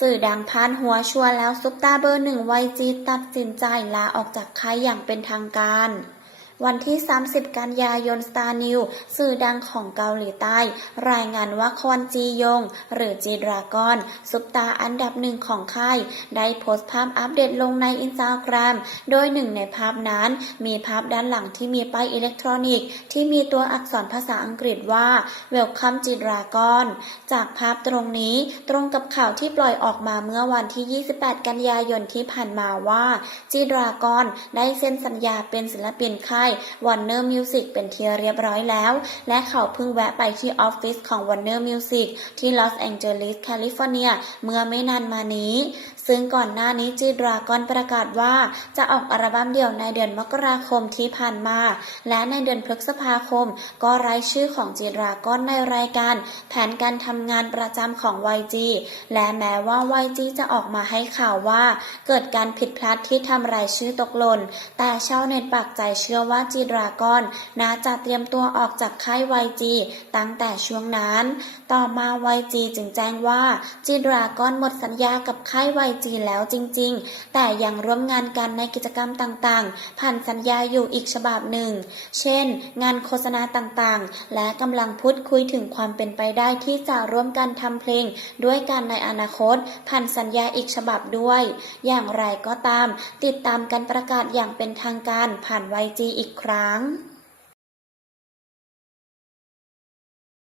สื่อดังพานหัวชัวแล้วซุปตาเบอร์หนึ่งวัยจีตัดสินใจลาออกจากค่ายอย่างเป็นทางการ วันที่ 30 กันยายน Star News สื่อดังของเกาหลีใต้ รายงานว่าควอนจียง หรือจีดรากอน ซุปตาอันดับหนึ่งของค่าย ได้โพสต์ภาพอัปเดตลงในอินสตาแกรม โดยหนึ่งในภาพนั้น มีภาพด้านหลังที่มีป้ายอิเล็กทรอนิกส์ที่มีตัวอักษรภาษาอังกฤษว่า Welcome จีดรากอน จากภาพตรงนี้ตรงกับข่าวที่ปล่อยออกมาเมื่อวันที่ 28 กันยายนที่ผ่านมาว่าจีดรากอนได้เซ็นสัญญาเป็นศิลปินค่าย Warner Music เป็นที่เรียบร้อยแล้ว และเขาเพิ่งแวะไปที่ออฟฟิศของ Warner Music ที่ลอสแองเจลิสแคลิฟอร์เนียเมื่อไม่นานมานี้ ซึ่งก่อนหน้านี้จีดรากอนประกาศว่าจะออกอัลบั้มเดี่ยวในเดือนมกราคมที่ผ่านมา และในเดือนพฤษภาคม ก็รายชื่อของจีดรากอนในรายการ แผนการทำงานประจำของ YG และแม้ว่า YG จะออกมาให้ข่าวว่า เกิดการผิดพลัดที่ทำรายชื่อตกหล่นแต่ชาวเน็ตปักใจเชื่อว่าจีดรากอนน่าจะเตรียมตัวออกจากค่าย YG ตั้งแต่ช่วงนั้น ต่อมา YG จึงแจ้งว่าจีดรากอนหมดสัญญากับค่าย YG แล้วจริง ๆ แต่ยังร่วมงานกันในกิจกรรมต่างๆ ผ่านสัญญาอยู่อีกฉบับหนึ่ง เช่น งานโฆษณาต่างๆ และกำลังพูดคุยถึงความเป็นไปได้ที่จะร่วมกันทำเพลง ด้วยกันในอนาคต ผ่านสัญญาอีกฉบับด้วย อย่างไรก็ตาม ติดตามการประกาศอย่างเป็นทางการผ่าน YG อีกครั้ง